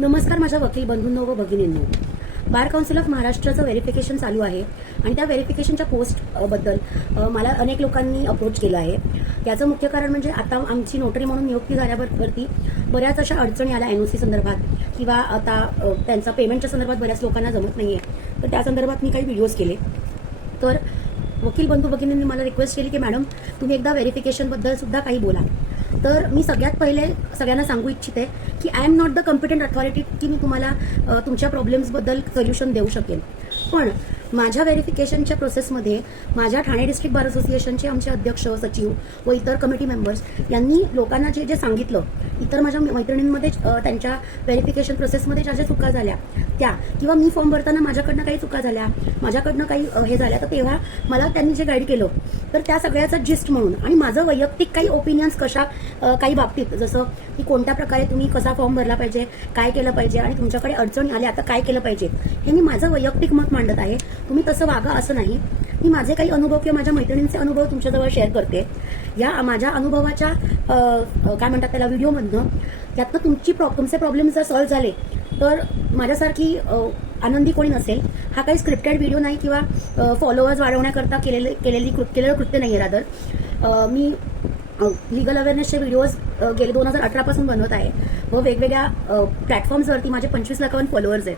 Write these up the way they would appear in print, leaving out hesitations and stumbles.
नमस्कार माझ्या वकील बंधूंनो व भगिनींनो. बार काउन्सिल ऑफ महाराष्ट्राचं व्हेरिफिकेशन चालू आहे आणि त्या व्हेरिफिकेशनच्या पोस्टबद्दल मला अनेक लोकांनी अप्रोच केलं आहे. याचं मुख्य कारण म्हणजे आता आमची नोटरी म्हणून नियुक्ती झाल्यावरती बऱ्याच अशा अडचणी आल्या एनओसी संदर्भात किंवा आता त्यांचा पेमेंटच्या संदर्भात बऱ्याच लोकांना जमत नाही आहे. तर त्या संदर्भात मी काही व्हिडिओज केले. तर वकील बंधू भगिनींनी मला रिक्वेस्ट केली की मॅडम तुम्ही एकदा व्हेरिफिकेशनबद्दल सुद्धा काही बोला. तर मी सगळ्यात पहिले सगळ्यांना सांगू इच्छिते की I am not the competent authority की मी तुम्हाला तुमच्या प्रॉब्लेम्सबद्दल सोल्युशन देऊ शकेन. पण माझ्या व्हेरिफिकेशनच्या प्रोसेसमध्ये माझ्या ठाणे डिस्ट्रिक्ट बार असोसिएशनचे आमचे अध्यक्ष सचिव व इतर कमिटी मेंबर्स यांनी लोकांना जे जे सांगितलं, इतर माझ्या मैत्रिणींमध्ये त्यांच्या व्हेरिफिकेशन प्रोसेसमध्ये ज्या ज्या चुका झाल्या त्या, किंवा मी फॉर्म भरताना माझ्याकडनं काही चुका झाल्या, माझ्याकडनं काही हे झाल्या, तर तेव्हा मला त्यांनी जे गाईड केलं तर त्या सगळ्याचा जिस्ट म्हणून आणि माझं वैयक्तिक काही ओपिनियन्स कशा काही बाबतीत, जसं की कोणत्या प्रकारे तुम्ही कसा फॉर्म भरला पाहिजे, काय केलं पाहिजे आणि तुमच्याकडे अडचणी आल्या आता काय केलं पाहिजे, हे मी माझं वैयक्तिक मत मांडत आहे. तुम्ही तसं वागा असं नाही. मी माझे काही अनुभव किंवा माझ्या मैत्रिणींचे अनुभव तुमच्याजवळ शेअर करते. या माझ्या अनुभवाच्या काय म्हणतात त्याला व्हिडिओमधनं त्यातनं तुमचे प्रॉब्लेम जर सॉल्व्ह झाले तर माझ्यासारखी आनंदी कोणी नसेल. हा काही स्क्रिप्टेड व्हिडिओ नाही किंवा फॉलोअर्स वाढवण्याकरता केलेलं कृत्य नाही आहे. रादर मी लिगल अवेअरनेसचे व्हिडिओज गेले 2018 पासून बनवत आहे व वेगवेगळ्या प्लॅटफॉर्म्सवरती माझे 25 लाखांहून फॉलोअर्स आहेत.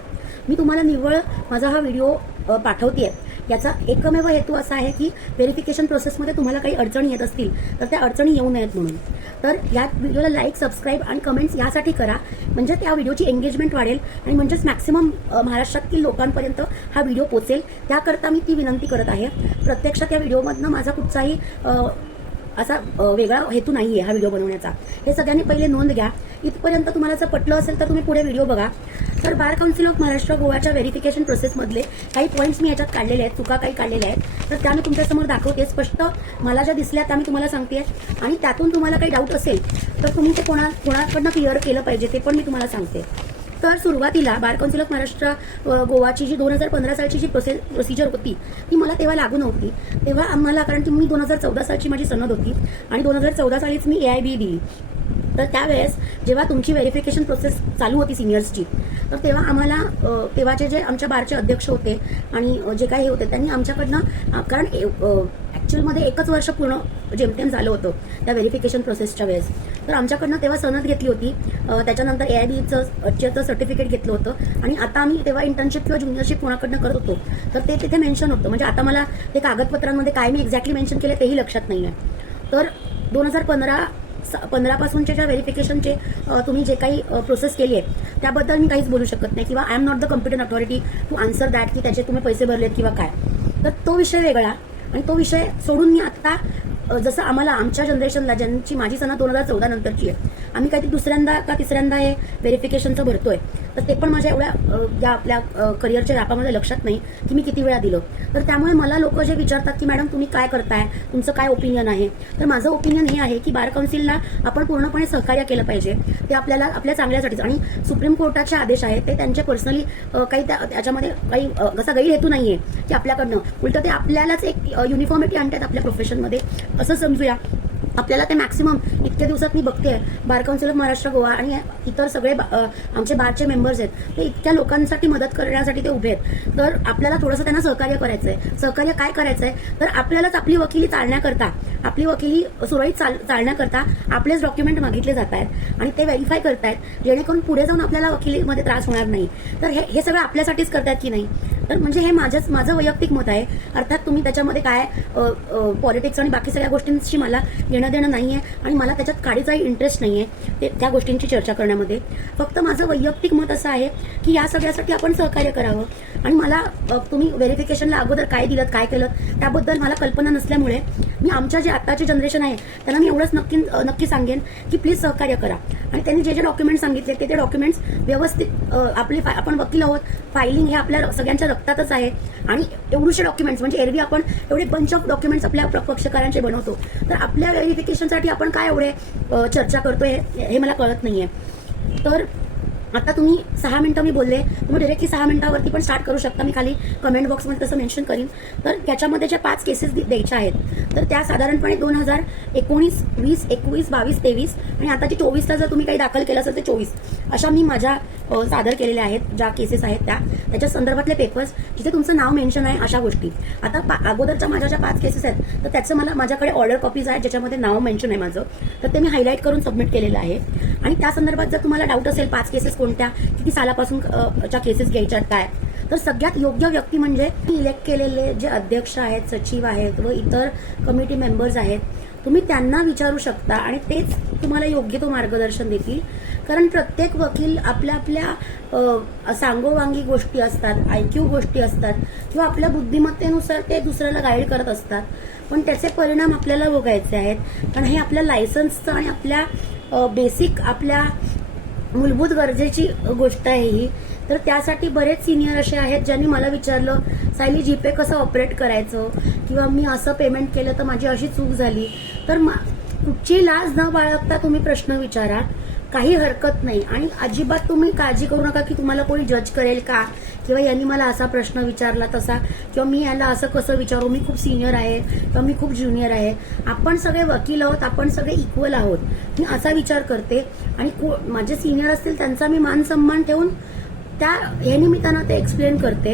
मी तुम्हाला निव्वळ माझा हा व्हिडिओ पाठवते. याचा एकमेव हेतू असा आहे की व्हेरिफिकेशन प्रोसेसमध्ये तुम्हाला काही अडचणी येत असतील तर त्या अडचणी येऊ नयेत म्हणून. तर या व्हिडिओला लाईक, सबस्क्राईब आणि कमेंट्स यासाठी करा, म्हणजे त्या व्हिडिओची एंगेजमेंट वाढेल आणि म्हणजेच मॅक्सिमम महाराष्ट्रातील लोकांपर्यंत हा व्हिडिओ पोचेल. त्याकरता मी ती विनंती करत आहे. प्रत्यक्षात या व्हिडिओमधनं माझा कुठचाही असा वेगळा हेतू नाही आहे हा व्हिडिओ बनवण्याचा. हे सगळ्यांनी पहिले नोंद घ्या. इथपर्यंत तुम्हाला जर पटलं असेल तर तुम्ही पुढे व्हिडिओ बघा. तर बार काउन्सिल ऑफ महाराष्ट्र गोवाच्या व्हेरिफिकेशन प्रोसेसमधले काही पॉईंट्स मी याच्यात काढलेले आहेत, चुका काही काढलेल्या आहेत, तर त्या मी तुमच्यासमोर दाखवते. स्पष्ट मला ज्या दिसल्या त्या मी तुम्हाला सांगते आणि त्यातून तुम्हाला काही डाऊट असेल तर तुम्ही ते कोणाकडनं क्लिअर केलं पाहिजे ते पण मी तुम्हाला सांगते. तर सुरुवातीला बार काउन्सिल ऑफ महाराष्ट्र गोवाची जी 2015 सालची जी प्रोसिजर होती ती मला तेव्हा लागू नव्हती. तेव्हा आम्हाला, कारण की मी 2014 सालची माझी सनद होती आणि 2014 सालीच मी AIB दिली. तर त्यावेळेस जेव्हा तुमची व्हेरिफिकेशन प्रोसेस चालू होती सिनियर्सची, तर तेव्हा आम्हाला तेव्हाचे जे आमच्या बारचे अध्यक्ष होते आणि जे काही होते त्यांनी आमच्याकडनं, कारण ॲक्च्युअलमध्ये 1 वर्ष पूर्ण जेमतेम झालं होतं त्या व्हेरिफिकेशन प्रोसेसच्या वेळेस, तर आमच्याकडनं तेव्हा सनद घेतली होती. त्याच्यानंतर AIBचं सर्टिफिकेट घेतलं होतं आणि आता आम्ही तेव्हा इंटर्नशिप किंवा ज्युनियरशिप कोणाकडनं करत होतो तर ते तिथे मेन्शन होतं. म्हणजे आता मला ते कागदपत्रांमध्ये काय मी एक्झॅक्टली मेन्शन केले तेही लक्षात नाही आहे. तर 2015 पासूनच्या ज्या व्हेरिफिकेशनचे तुम्ही जे काही प्रोसेस केली आहे त्याबद्दल मी काहीच बोलू शकत नाही किंवा I am not the competent authority to answer that की त्याचे तुम्ही पैसे भरलेत किंवा काय. तर तो विषय वेगळा आणि तो विषय सोडून मी आता जसं आम्हाला आमच्या जनरेशनला, ज्यांची माझी सनद 2014 नंतरची आहे, आम्ही काहीतरी दुसऱ्यांदा का तिसऱ्यांदा हे व्हेरिफिकेशनचं भरतोय, तर ते पण माझ्या एवढ्या आपल्या करिअरच्या व्यापामध्ये लक्षात नाही की मी किती वेळा दिलं. तर त्यामुळे मला लोक जे विचारतात की मॅडम तुम्ही काय करताय, तुमचं काय ओपिनियन आहे, तर माझं ओपिनियन हे आहे की बार काउन्सिलला आपण पूर्णपणे सहकार्य केलं पाहिजे. ते आपल्याला आपल्या चांगल्यासाठीच, आणि सुप्रीम कोर्टाचे आदेश आहेत ते त्यांचे पर्सनली काही त्याच्यामध्ये काही असा गैरहेतू नाहीये की आपल्याकडनं, उलट ते आपल्यालाच एक युनिफॉर्मिटी आणतात आपल्या प्रोफेशनमध्ये असं समजूया. आपल्याला ते मॅक्सिमम इतक्या दिवसात मी बघते बार काउन्सिल ऑफ महाराष्ट्र गोवा आणि इतर सगळे आमचे बारचे मेंबर्स आहेत ते इतक्या लोकांसाठी मदत करण्यासाठी ते उभे आहेत. तर आपल्याला थोडंसं त्यांना सहकार्य करायचं आहे. सहकार्य काय करायचं आहे तर आपल्यालाच आपली वकिली चालण्याकरता, आपली वकिली सुरळीत चालण्याकरता आपलेच डॉक्युमेंट मागितले जात आहेत आणि ते व्हेरीफाय करतायत जेणेकरून पुढे जाऊन आपल्याला वकिलीमध्ये त्रास होणार नाही. तर हे सगळं आपल्यासाठीच करतायत की नाही. तर म्हणजे हे माझं वैयक्तिक मत आहे. अर्थात तुम्ही त्याच्यामध्ये काय पॉलिटिक्स आणि बाकी सगळ्या गोष्टींची मला देणं नाहीये आणि मला त्याच्यात काडीचाही इंटरेस्ट नाहीये त्या गोष्टींची चर्चा करण्यामध्ये. फक्त माझं वैयक्तिक मत असं आहे की या सगळ्यासाठी आपण सहकार्य करावं. आणि मला तुम्ही व्हेरिफिकेशनला अगोदर काय दिलं, काय केलं त्याबद्दल मला कल्पना नसल्यामुळे मी आमच्या जे आताचे जनरेशन आहे त्यांना मी एवढंच नक्की सांगेन की प्लीज सहकार्य करा. आणि त्यांनी जे डॉक्युमेंट्स सांगितले ते डॉक्युमेंट्स व्यवस्थित आपण वकील आहोत, फायलिंग हे आपल्या सगळ्यांच्या रक्तातच आहे आणि एवढूशे डॉक्युमेंट्स, म्हणजे एरवी आपण एवढे बंच ऑफ डॉक्युमेंट्स आपल्या पक्षकारांचे बनवतो, तर आपल्या व्हेरिफिकेशनसाठी आपण काय एवढे चर्चा करतोय हे मला कळत नाहीये. तर आता तुम्ही 6 मिनिटं मी बोलले, तुम्ही डायरेक्टली 6 मिनिटावरती पण स्टार्ट करू शकता. मी खाली कमेंट बॉक्समध्ये तसं मेन्शन करीन. तर त्याच्यामध्ये ज्या 5 केसेस द्यायच्या आहेत तर त्या साधारणपणे 2019, 20, 21, 22, 23 आणि आताची 24ला जर तुम्ही काही दाखल केलं असेल तर 24 अशा मी माझ्या सादर केलेल्या आहेत, ज्या केसेस आहेत त्याच्या संदर्भातले पेपर्स जिथे तुमचं नाव मेन्शन आहे, अशा गोष्टी. आता अगोदरच्या माझ्या ज्या 5 केसेस आहेत तर त्याचं माझ्याकडे ऑर्डर कॉपीज आहेत ज्याच्यामध्ये नाव मेन्शन आहे माझं, तर ते मी हायलाईट करून सबमिट केलेलं आहे. आणि त्या संदर्भात जर तुम्हाला डाऊट असेल 5 केसेस कोणत्या, किती सालापासून च्या केसेस घ्यायच्या काय, तर सगळ्यात योग्य व्यक्ती म्हणजे इलेक्ट केलेले जे अध्यक्ष आहेत, सचिव आहेत व इतर कमिटी मेंबर्स आहेत, तुम्ही त्यांना विचारू शकता आणि तेच तुम्हाला योग्य तो मार्गदर्शन देतील. कारण प्रत्येक वकील आपल्या सांगोवांगी गोष्टी असतात, IQ गोष्टी असतात किंवा आपल्या बुद्धिमत्तेनुसार ते दुसऱ्याला गाईड करत असतात, पण त्याचे परिणाम आपल्याला भोगायचे आहेत. कारण हे आपल्या लायसन्सचं आणि आपल्या बेसिक आपल्या मूलभूत गरजेची गोष्ट आहे ही. तर त्यासाठी बरेच सिनियर असे आहेत ज्यांनी मला विचारलं, सायली जीपे कसं ऑपरेट करायचं, किंवा मी असं पेमेंट केलं तर माझी अशी चूक झाली. तर कुठची लाज न बाळगता तुम्ही प्रश्न विचारा, काही हरकत नाही. आणि अजिबात तुम्ही काळजी करू नका की तुम्हाला कोणी जज करेल का, किंवा यांनी मला असा प्रश्न विचारला तसा, किंवा मी याला असं कसं विचारू, मी खूप सिनियर आहे किंवा मी खूप ज्युनियर आहे. आपण सगळे वकील आहोत, आपण सगळे इक्वल आहोत. मी असा विचार करते आणि माझे सिनियर असतील त्यांचा मी मान सन्मान ठेवून या निमित्तानं ते एक्सप्लेन करते.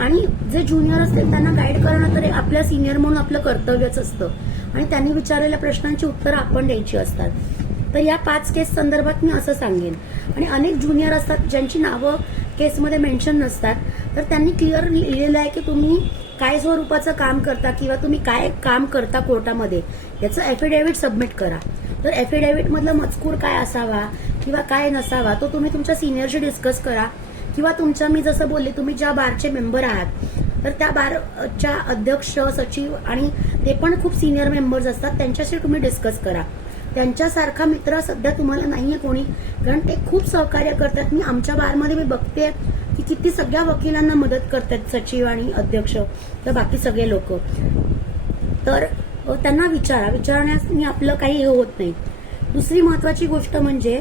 आणि जे ज्युनियर असतील त्यांना गाईड करणं तर आपल्या सिनियर म्हणून आपलं कर्तव्यच असतं आणि त्यांनी विचारलेल्या प्रश्नांची उत्तरं आपण द्यायची असतात. तर या 5 केस संदर्भात मी असं सांगेन. आणि अनेक ज्युनियर असतात ज्यांची नावं केसमध्ये मेन्शन नसतात, तर त्यांनी क्लिअर लिहिलेलं आहे की तुम्ही काय स्वरूपाचं काम करता किंवा तुम्ही काय काम करता कोर्टामध्ये, याचं ॲफिडेव्हिट सबमिट करा. तर ॲफिडेव्हिटमधला मजकूर काय असावा किंवा काय नसावा तो तुम्ही तुमच्या सिनियरशी डिस्कस करा, किंवा तुमच्या, मी जसं बोलले, तुम्ही ज्या बारचे मेंबर आहात तर त्या बारच्या अध्यक्ष, सचिव आणि ते पण खूप सिनियर मेंबर्स असतात, त्यांच्याशी तुम्ही डिस्कस करा. त्यांच्यासारखा मित्र सध्या तुम्हाला नाहीये कोणी, कारण ते खूप सहकार्य करतात. मी आमच्या बारमध्ये मी बघते की किती सगळ्या वकिलांना मदत करतात सचिव आणि अध्यक्ष तर बाकी सगळे लोक. तर त्यांना विचारण्यास आपलं काही हे होत नाही. दुसरी महत्वाची गोष्ट म्हणजे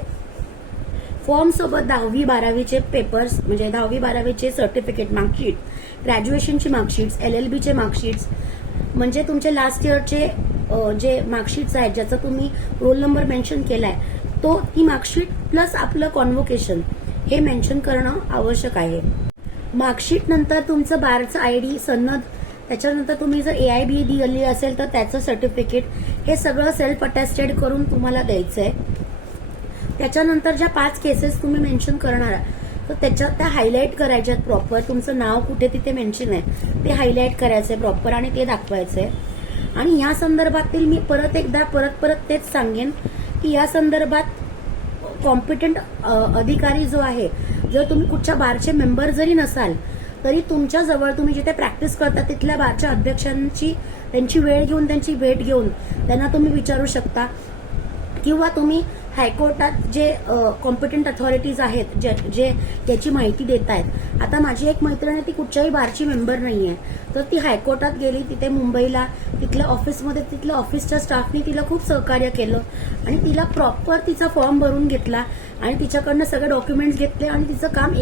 फॉर्म सोबत 10वी 12वीचे पेपर्स, म्हणजे 10वी 12वीचे सर्टिफिकेट, मार्कशीट, ग्रॅज्युएशनची मार्कशीट्स, LLBचे मार्कशीट्स, म्हणजे तुमचे लास्ट इयरचे जे मार्कशीट्स आहेत ज्याचा तुम्ही रोल नंबर मेन्शन केलाय तो, ही मार्कशीट प्लस आपलं कॉन्व्होकेशन हे मेन्शन करणं आवश्यक आहे. मार्कशीट नंतर तुमचं बारचं ID सनद, त्याच्यानंतर तुम्ही जर AIB दिली असेल तर त्याचं सर्टिफिकेट, हे सगळं सेल्फ अटेस्टेड करून तुम्हाला द्यायचं आहे. त्याच्यानंतर ज्या 5 केसेस तुम्ही मेन्शन करणार तर त्या हायलाईट करायच्यात प्रॉपर. तुमचं नाव कुठे तिथे मेन्शन आहे ते हायलाईट करायचंय प्रॉपर आणि ते दाखवायचंय. आणि या संदर्भातील मी परत तेच सांगेन की या संदर्भात कॉम्पिटंट अधिकारी जो आहे, जर तुम्ही कुठच्या बारचे मेंबर जरी नसाल तरी तुमच्या जवळ तुम्ही जिथे प्रॅक्टिस करता तिथल्या बारच्या अध्यक्षांची त्यांची वेळ घेऊन, त्यांची भेट घेऊन त्यांना तुम्ही विचारू शकता. किंवा तुम्ही हायकोर्टात जे कॉम्पिटंट अथॉरिटीज आहेत जे त्याची माहिती देत आहेत. आता माझी एक मैत्रीण आहे, ती कुठच्याही बारची मेंबर नाहीये, तर ती हायकोर्टात गेली तिथे मुंबईला, तिथल्या ऑफिसमध्ये तिथल्या ऑफिसच्या स्टाफनी तिला खूप सहकार्य केलं आणि तिला प्रॉपर तिचा फॉर्म भरून घेतला आणि तिच्याकडनं सगळे डॉक्युमेंट्स घेतले आणि तिचं काम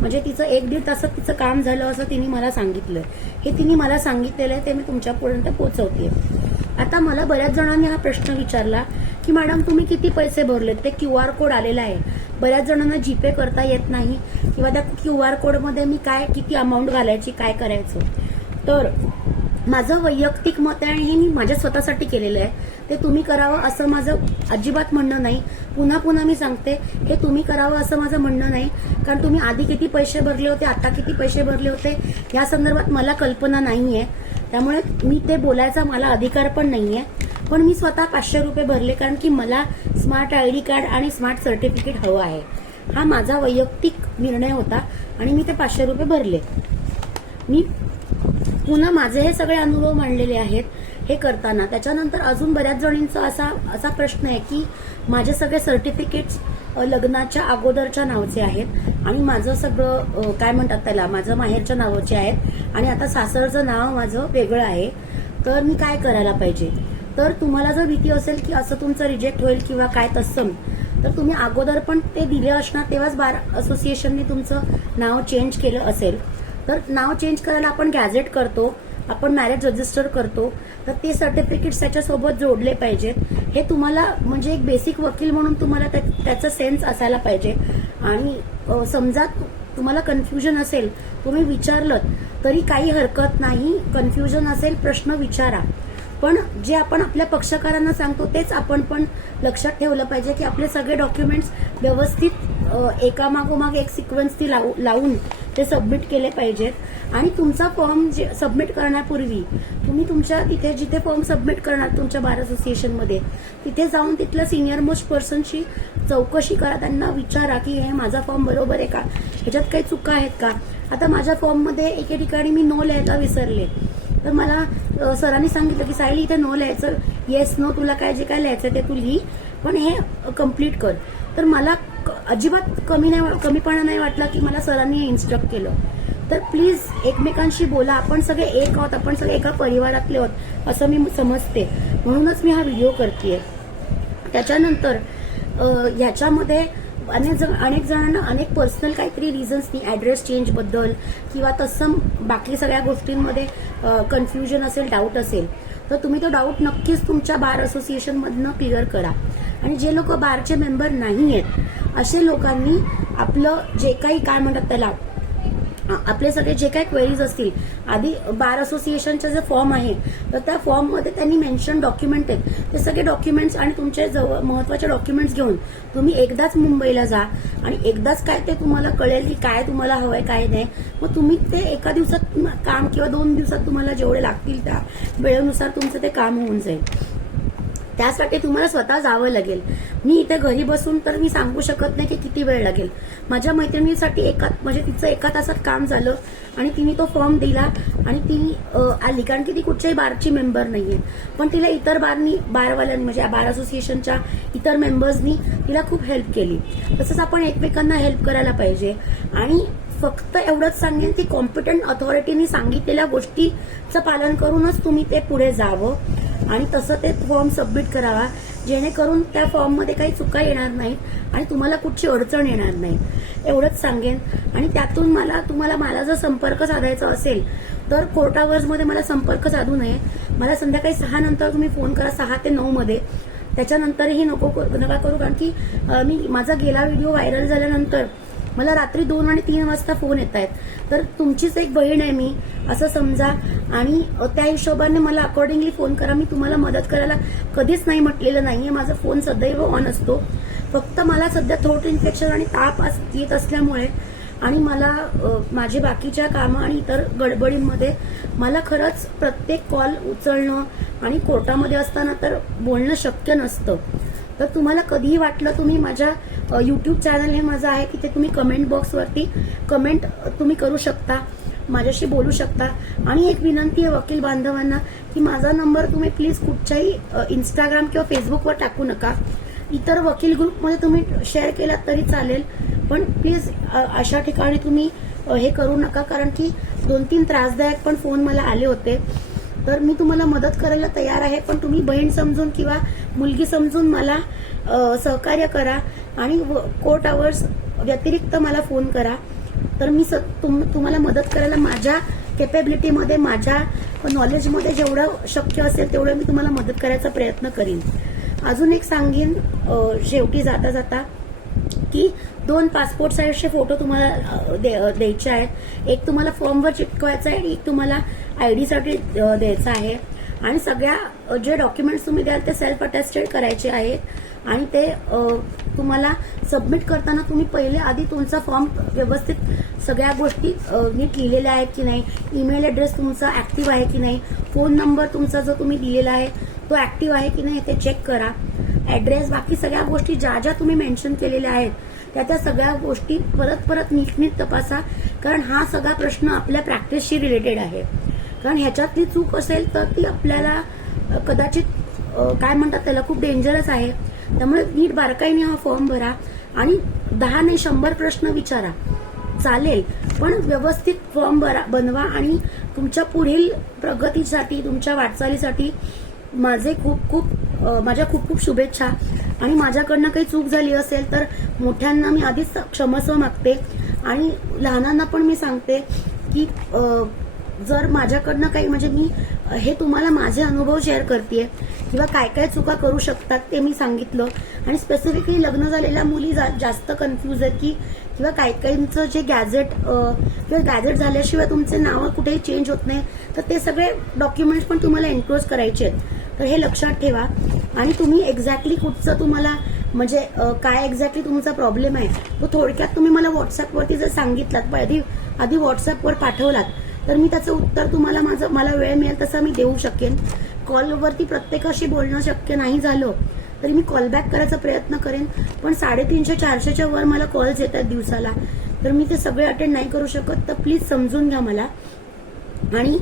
म्हणजे तिचं 1-1.5 तासात तिचं काम झालं असं तिने मला सांगितलं. हे तिने मला सांगितलेलं आहे, ते मी तुमच्यापर्यंत पोहोचवते. आता मला बऱ्याच जणांनी हा प्रश्न विचारला की मॅडम तुम्ही किती पैसे भरलेत, ते QR कोड आलेला आहे. बऱ्याच जणांना जीपे करता येत नाही किंवा त्या QR कोडमध्ये मी किती अमाऊंट घालायची, काय करायचं. तर माझं वैयक्तिक मत आहे आणि हे मी माझ्या स्वतःसाठी केलेलं आहे. ते तुम्ही करावं असं माझं अजिबात म्हणणं नाही. पुन्हा मी सांगते, हे तुम्ही करावं असं माझं म्हणणं नाही. कारण तुम्ही आधी किती पैसे भरले होते, आता किती पैसे भरले होते या संदर्भात मला कल्पना नाहीये, त्यामुळे मी ते बोलायचा मला अधिकार पण नाहीये. पण मी स्वतः 500 रुपये भरले कारण की मला स्मार्ट ID कार्ड आणि स्मार्ट सर्टिफिकेट हवं आहे. हा माझा वैयक्तिक निर्णय होता आणि मी ते 500 रुपये भरले. मी पुन्हा माझे हे सगळे अनुभव मांडलेले आहेत हे करताना. त्याच्यानंतर अजून बऱ्याच जणींचा असा प्रश्न आहे की माझे सगळे सर्टिफिकेट्स लग्नाच्या अगोदरच्या नावाचे आहेत आणि माझं सगळं काय म्हणतात त्याला, माझं माहेरच्या नावाचे आहेत आणि आता सासरचं नाव माझं वेगळं आहे. तर मी काय करायला पाहिजे. तर तुम्हाला जर भीती असेल की असं तुमचं रिजेक्ट होईल किंवा काय तत्सम, तर तुम्ही अगोदर पण ते दिले असणार, तेव्हाच बार असोसिएशनने तुमचं नाव चेंज केलं असेल. तर नाव चेंज करायला आपण गॅझेट करतो, आपण मॅरेज रजिस्टर करतो, तर ते सर्टिफिकेट्स त्याच्यासोबत जोडले पाहिजेत. हे तुम्हाला म्हणजे एक बेसिक वकील म्हणून तुम्हाला त्याचा सेन्स असायला पाहिजे. आणि समजा तुम्हाला कन्फ्युजन असेल, तुम्ही विचारलं तरी काही हरकत नाही. कन्फ्युजन असेल, प्रश्न विचारा. पण जे आपण आपल्या पक्षकारांना सांगतो तेच आपण पण लक्षात ठेवलं पाहिजे की आपले सगळे डॉक्युमेंट्स व्यवस्थित एकामागोमाग एक सिक्वेन्स ती लावून ते सबमिट केले पाहिजेत. आणि तुमचा फॉर्म जे सबमिट करण्यापूर्वी तुम्ही तुमच्या तिथे जिथे फॉर्म सबमिट करणार तुमच्या बार असोसिएशनमध्ये, तिथे जाऊन तिथल्या सिनियर मोस्ट पर्सनशी चौकशी करा. त्यांना विचारा की हे माझा फॉर्म बरोबर आहे का, ह्याच्यात काही चुका आहेत का. आता माझ्या फॉर्ममध्ये एके ठिकाणी मी नो लिहायला विसरले, तर मला सरांनी सांगितलं की सायली इथे नो लिहायचं, येस नो तुला काय जे काय लिहायचं ते तू लिही, पण हे कम्प्लीट कर. तर मला अजिबात कमीपणा नाही वाटला की मला सरांनी हे इन्स्ट्रक्ट केलं. तर प्लीज एकमेकांशी बोला. आपण सगळे एक आहोत, आपण सगळे एका परिवारातले आहोत असं मी समजते, म्हणूनच मी हा व्हिडिओ करतेय. त्याच्यानंतर ह्याच्यामध्ये अनेक जणांना अनेक पर्सनल काहीतरी रिझन्सनी ॲड्रेस चेंजबद्दल किंवा तसं बाकी सगळ्या गोष्टींमध्ये कन्फ्युजन असेल, डाऊट असेल, तर तुम्ही तो डाऊट नक्कीच तुमच्या बार असोसिएशनमधनं क्लिअर करा. आणि जे लोक बारचे मेंबर नाही आहेत असे लोकांनी आपलं जे काही काय म्हणतात त्याला, आपले सगळे जे काही क्वेरीज असतील, आधी बार असोसिएशनचा जे फॉर्म आहे तर त्या फॉर्ममध्ये त्यांनी मेन्शन डॉक्युमेंट आहेत, ते सगळे डॉक्युमेंट्स आणि तुमचे महत्वाचे डॉक्युमेंट्स घेऊन तुम्ही एकदाच मुंबईला जा आणि एकदाच काय ते तुम्हाला कळेल की काय तुम्हाला हवंय काय नाही. मग तुम्ही ते एका दिवसात काम किंवा 2 दिवसात तुम्हाला जेवढे लागतील त्या वेळेनुसार तुमचं ते काम होऊन जाईल. त्यासाठी तुम्हाला स्वतः जावं लागेल. मी इथे घरी बसून तर मी सांगू शकत नाही की किती वेळ लागेल. माझ्या मैत्रिणीसाठी म्हणजे तिचं एका तासात काम झालं आणि तिने तो फॉर्म दिला आणि ती आली, कारण की ती कुठच्याही बारची मेंबर नाहीये, पण तिला इतर बारवाल्यांनी म्हणजे बार असोसिएशनच्या इतर मेंबर्सनी तिला खूप हेल्प केली. तसंच आपण एकमेकांना हेल्प करायला पाहिजे. आणि फक्त एवढंच सांगेन की कॉम्पिटंट अथॉरिटीनी सांगितलेल्या गोष्टीचं पालन करूनच तुम्ही ते पुढे जावं आणि तसं ते फॉर्म सबमिट करावा, जेणेकरून त्या फॉर्ममध्ये काही चुका येणार नाहीत आणि तुम्हाला कुठची अडचण येणार नाही, एवढंच सांगेन. आणि त्यातून मला जर संपर्क साधायचा असेल तर कोर्ट आवर्समध्ये मला संपर्क साधू नये. मला संध्याकाळी 6 नंतर तुम्ही फोन करा, 6 ते 9 मध्ये. त्याच्यानंतरही नका करू, कारण की माझा गेला व्हिडिओ व्हायरल झाल्यानंतर मला रात्री 2 आणि 3 वाजता फोन येत आहेत. तर तुमचीच एक बहीण आहे मी असं समजा, आणि त्या हिशोबाने मला अकॉर्डिंगली फोन करा. मी तुम्हाला मदत करायला कधीच नाही म्हटलेलं नाहीये. माझा फोन सदैव ऑन असतो. फक्त मला सध्या थ्रोट इन्फेक्शन आणि ताप येत असल्यामुळे आणि मला माझे बाकीच्या कामं आणि इतर गडबडींमध्ये मला खरंच प्रत्येक कॉल उचलणं आणि कोर्टामध्ये असताना तर बोलणं शक्य नसतं. तर तुम्हाला कधीही वाटलं, तुम्ही माझ्या यूट्यूब चॅनल हे माझं आहे, तिथे तुम्ही कमेंट बॉक्सवरती कमेंट तुम्ही करू शकता, माझ्याशी बोलू शकता. आणि एक विनंती आहे वकील बांधवांना की माझा नंबर तुम्ही प्लीज कुठच्याही इंस्टाग्राम किंवा फेसबुकवर टाकू नका. इतर वकील ग्रुपमध्ये तुम्ही शेअर केला तरी चालेल, पण प्लीज अशा ठिकाणी तुम्ही हे करू नका, कारण की 2-3 त्रासदायक पण फोन मला आले होते. तर मी तुम्हाला मदत करायला तयार आहे, पण तुम्ही बहीण समजून किंवा मुलगी समजून मला सहकार्य करा आणि कोर्ट आवर्स व्यतिरिक्त मला फोन करा. तर मी तुम्हाला मदत करायला माझ्या केपेबिलिटीमध्ये, माझ्या नॉलेजमध्ये जेवढं शक्य असेल तेवढं मी तुम्हाला मदत करायचा प्रयत्न करीन. अजून एक सांगेन शेवटी जाता जाता की 2 पासपोर्ट साईजचे फोटो तुम्हाला द्यायचे आहेत. एक तुम्हाला फॉर्मवर चिटकवायचा आहे आणि एक तुम्हाला ID साठी द्यायचा आहे. आणि सगळ्या जे डॉक्युमेंट्स तुम्ही द्याल ते सेल्फ अटेस्टेड करायचे आहेत आणि ते तुम्हाला सबमिट करताना तुम्ही पहिले आधी तुमचा फॉर्म व्यवस्थित सगळ्या गोष्टी नीट लिहिलेल्या आहेत की नाही, ईमेल ॲड्रेस तुमचा ऍक्टिव्ह आहे की नाही, फोन नंबर तुमचा जो तुम्ही दिलेला आहे तो ऍक्टिव्ह आहे की नाही ते चेक करा. ॲड्रेस, बाकी सगळ्या गोष्टी ज्या तुम्ही मेन्शन केलेल्या आहेत त्या सगळ्या गोष्टी परत नीट तपासा, कारण हा सगळा प्रश्न आपल्या प्रॅक्टिसशी रिलेटेड आहे. कारण ह्याच्यातली चूक असेल तर ती आपल्याला कदाचित काय म्हणतात त्याला खूप डेंजरस आहे. त्यामुळे नीट बारकाईने हा फॉर्म भरा आणि 10 नाही 100 प्रश्न विचारा चालेल, पण व्यवस्थित फॉर्म बनवा. आणि तुमच्या पुढील प्रगतीसाठी, तुमच्या वाटचालीसाठी माझ्या खूप शुभेच्छा. आणि माझ्याकडनं काही चूक झाली असेल तर मोठ्यांना मी आधीच क्षमस्व मागते आणि लहानांना पण मी सांगते की जर माझ्याकडनं काही म्हणजे मी हे तुम्हाला माझे अनुभव शेअर करते किंवा काय काय चुका करू शकतात ते मी सांगितलं. आणि स्पेसिफिकली लग्न झालेल्या मुली जास्त कन्फ्यूज आहेत की किंवा काही काहींचं जे गॅझेट किंवा गॅझेट झाल्याशिवाय तुमचे नावं कुठेही चेंज होत नाही, तर ते सगळे डॉक्युमेंट्स पण तुम्हाला एन्क्लोज करायचे आहेत. तर हे लक्षात ठेवा. आणि तुम्ही एक्झॅक्टली कुठचं तुम्हाला म्हणजे काय एक्झॅक्टली तुमचा प्रॉब्लेम आहे तो थोडक्यात तुम्ही मला व्हॉट्सअपवरती जर सांगितलात, पण आधी व्हॉट्सअपवर पाठवलात तर मी त्याचं उत्तर तुम्हाला मला वेळ मिळेल तसं मी देऊ शकेन. कॉलवरती प्रत्येकाशी बोलणं शक्य नाही झालं तरी मी कॉलबॅक करायचा प्रयत्न करेन. पण 350-400च्या वर मला कॉल्स येतात दिवसाला, तर मी ते सगळे अटेंड नाही करू शकत. तर प्लीज समजून घ्या मला. आणि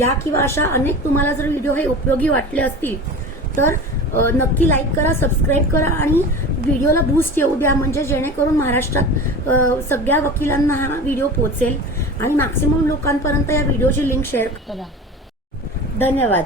या किंवा अशा अनेक तुम्हाला जर व्हिडिओ हे उपयोगी वाटले असतील तर नक्की लाईक करा, सबस्क्राईब करा आणि व्हिडिओला बूस्ट येऊ द्या, म्हणजे जेणेकरून महाराष्ट्रात सगळ्या वकिलांना हा व्हिडिओ पोहोचेल आणि मॅक्सिमम लोकांपर्यंत या व्हिडिओची लिंक शेअर करा. धन्यवाद.